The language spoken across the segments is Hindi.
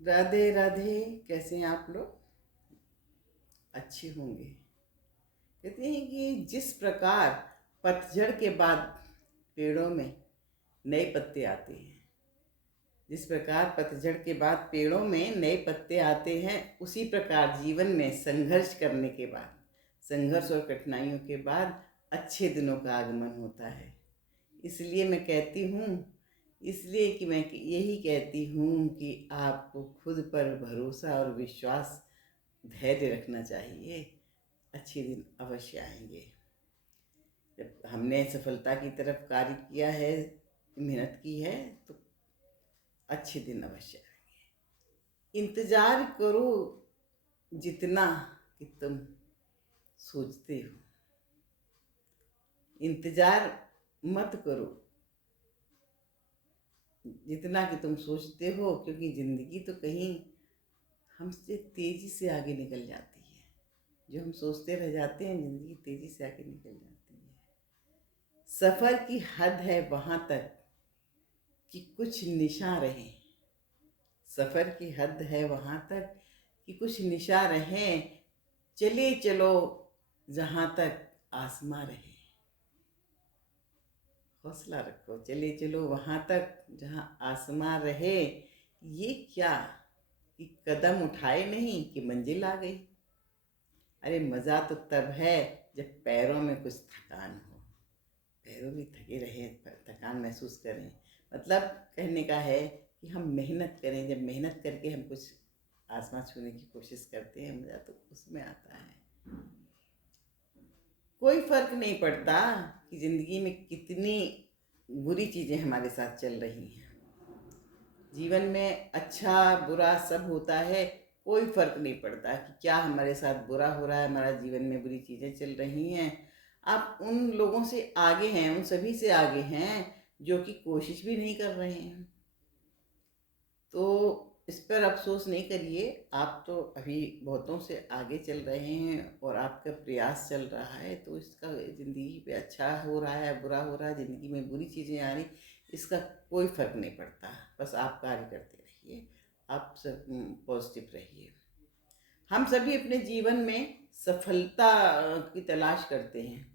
राधे राधे। कैसे हैं आप लोग? अच्छे होंगे। कहते हैं कि जिस प्रकार पतझड़ के बाद पेड़ों में नए पत्ते आते हैं, जिस प्रकार पतझड़ के बाद पेड़ों में नए पत्ते आते हैं, उसी प्रकार जीवन में संघर्ष करने के बाद, संघर्ष और कठिनाइयों के बाद अच्छे दिनों का आगमन होता है। इसलिए मैं कहती हूँ, इसलिए कि मैं यही कहती हूँ कि आपको खुद पर भरोसा और विश्वास, धैर्य रखना चाहिए। अच्छे दिन अवश्य आएंगे। जब हमने सफलता की तरफ कार्य किया है, मेहनत की है, तो अच्छे दिन अवश्य आएंगे। इंतजार करो जितना कि तुम सोचते हो। इंतजार मत करो जितना कि तुम सोचते हो, क्योंकि ज़िंदगी तो कहीं हमसे तेज़ी से आगे निकल जाती है। जो हम सोचते रह जाते हैं, ज़िंदगी तेज़ी से आगे निकल जाती है। सफ़र की हद है वहाँ तक कि कुछ निशान रहे। सफ़र की हद है वहाँ तक कि कुछ निशान रहे। चले चलो जहाँ तक आसमां रहे। हौसला रखो, चले चलो वहाँ तक जहाँ आसमां रहे। ये क्या कि कदम उठाए नहीं कि मंजिल आ गई। अरे मज़ा तो तब है जब पैरों में कुछ थकान हो, पैरों भी थके रहे, थकान महसूस करें। मतलब कहने का है कि हम मेहनत करें। जब मेहनत करके हम कुछ आसमां छूने की कोशिश करते हैं, मज़ा तो उसमें आता है। कोई फर्क नहीं पड़ता कि ज़िंदगी में कितनी बुरी चीज़ें हमारे साथ चल रही हैं। जीवन में अच्छा बुरा सब होता है। कोई फर्क नहीं पड़ता कि क्या हमारे साथ बुरा हो रहा है, हमारा जीवन में बुरी चीज़ें चल रही हैं। आप उन लोगों से आगे हैं, उन सभी से आगे हैं जो कि कोशिश भी नहीं कर रहे हैं। तो इस पर अफसोस नहीं करिए। आप तो अभी बहुतों से आगे चल रहे हैं और आपका प्रयास चल रहा है, तो इसका ज़िंदगी पे अच्छा हो रहा है, बुरा हो रहा है, ज़िंदगी में बुरी चीज़ें आ रही, इसका कोई फ़र्क नहीं पड़ता। बस आप कार्य करते रहिए, आप सब पॉजिटिव रहिए। हम सभी अपने जीवन में सफलता की तलाश करते हैं।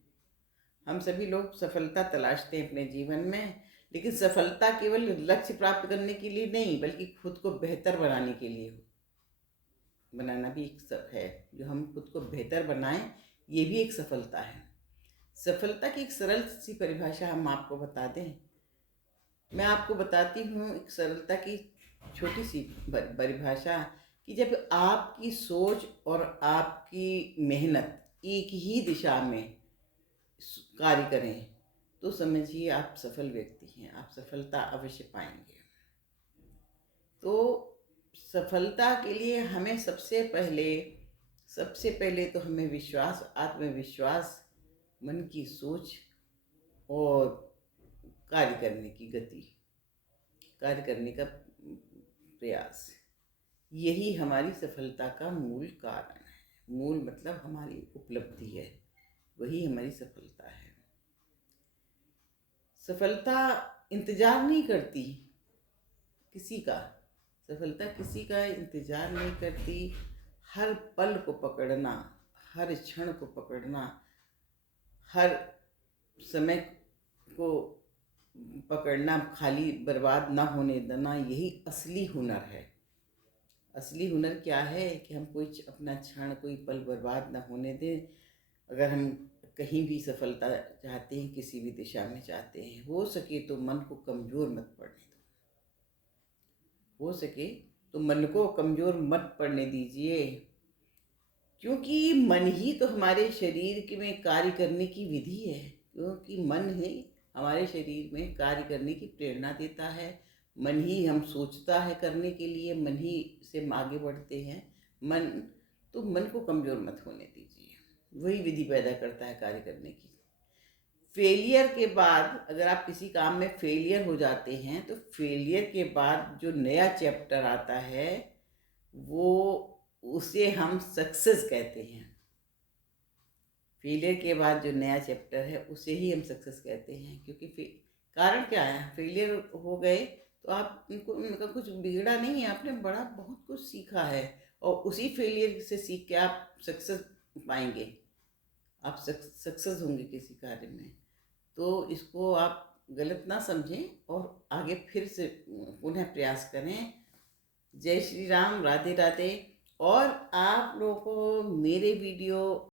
हम सभी लोग सफलता तलाशते हैं अपने जीवन में, लेकिन सफलता केवल लक्ष्य प्राप्त करने के लिए नहीं, बल्कि खुद को बेहतर बनाने के लिए बनाना भी एक सब है। जो हम खुद को बेहतर बनाएं, ये भी एक सफलता है। सफलता की एक सरल सी परिभाषा हम आपको बता दें। मैं आपको बताती हूँ एक सरलता की छोटी सी परिभाषा, कि जब आपकी सोच और आपकी मेहनत एक ही दिशा में कार्य करें, तो समझिए आप सफल व्यक्ति हैं, आप सफलता अवश्य पाएंगे। तो सफलता के लिए हमें सबसे पहले तो हमें विश्वास, आत्मविश्वास, मन की सोच और कार्य करने की गति, कार्य करने का प्रयास, यही हमारी सफलता का मूल कारण है। मूल मतलब हमारी उपलब्धि है, वही हमारी सफलता है। सफलता इंतजार नहीं करती किसी का। सफलता किसी का इंतजार नहीं करती। हर पल को पकड़ना, हर क्षण को पकड़ना, हर समय को पकड़ना, खाली बर्बाद ना होने देना, यही असली हुनर है। असली हुनर क्या है कि हम कोई अपना क्षण, कोई पल बर्बाद ना होने दें। अगर हम कहीं भी सफलता चाहते हैं, किसी भी दिशा में चाहते हैं, हो सके तो मन को कमज़ोर मत पड़ने दो। हो सके तो मन को कमज़ोर मत पड़ने दीजिए, क्योंकि मन ही तो हमारे शरीर में कार्य करने की विधि है। क्योंकि मन ही हमारे शरीर में कार्य करने की प्रेरणा देता है। मन ही हम सोचता है करने के लिए, मन ही से हम आगे बढ़ते हैं। मन तो मन को कमज़ोर मत होने दीजिए, वही विधि पैदा करता है कार्य करने की। फेलियर के बाद, अगर आप किसी काम में फेलियर हो जाते हैं, तो फेलियर के बाद जो नया चैप्टर आता है, वो उसे हम सक्सेस कहते हैं। फेलियर के बाद जो नया चैप्टर है, उसे ही हम सक्सेस कहते हैं। क्योंकि कारण क्या है, फेलियर हो गए तो आप उनका कुछ बिगड़ा नहीं है, आपने बड़ा बहुत कुछ सीखा है और उसी फेलियर से सीख के आप सक्सेस पाएंगे, आप सक्सेस होंगे किसी कार्य में। तो इसको आप गलत ना समझें और आगे फिर से पुनः प्रयास करें। जय श्री राम, राधे राधे। और आप लोगों को मेरे वीडियो